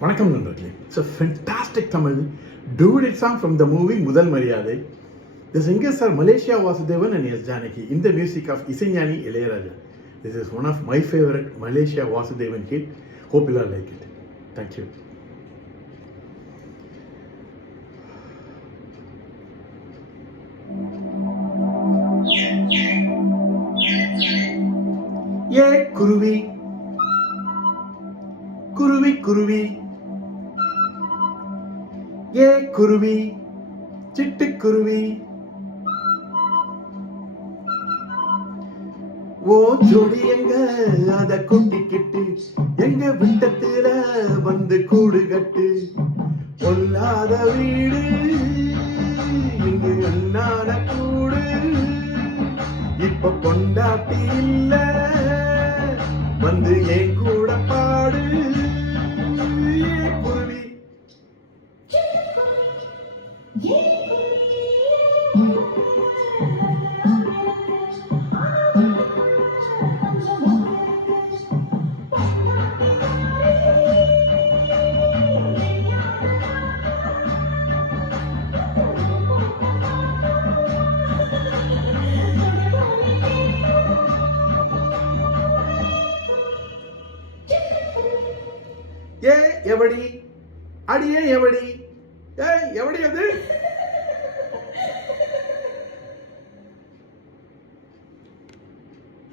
வணக்கம் நண்பர்களே. It's a fantastic Tamil duet song from the movie முதல் மரியாதை. The singers are Malaysia Vasudevan and S. Janaki in the music of Isaignani Ilayaraja. This is one of my favorite Malaysia Vasudevan hit. Hope you all like it. Thank you. ஏ குருவி குருவி குருவி ஏ குருவி சிட்டுக்குருவி ஓ ஜோடி எங்க அத கூட்டிக்கிட்டு எங்க விட்டத்துல வந்து கூடு கட்டு பொல்லாத வீடு இங்கு அண்ணான கூடு இப்ப கொண்டாட்டி இல்ல வந்து என் கூட பாடு குருவி. ஏ எவடி அடியே எவடி ஏ எவடி அது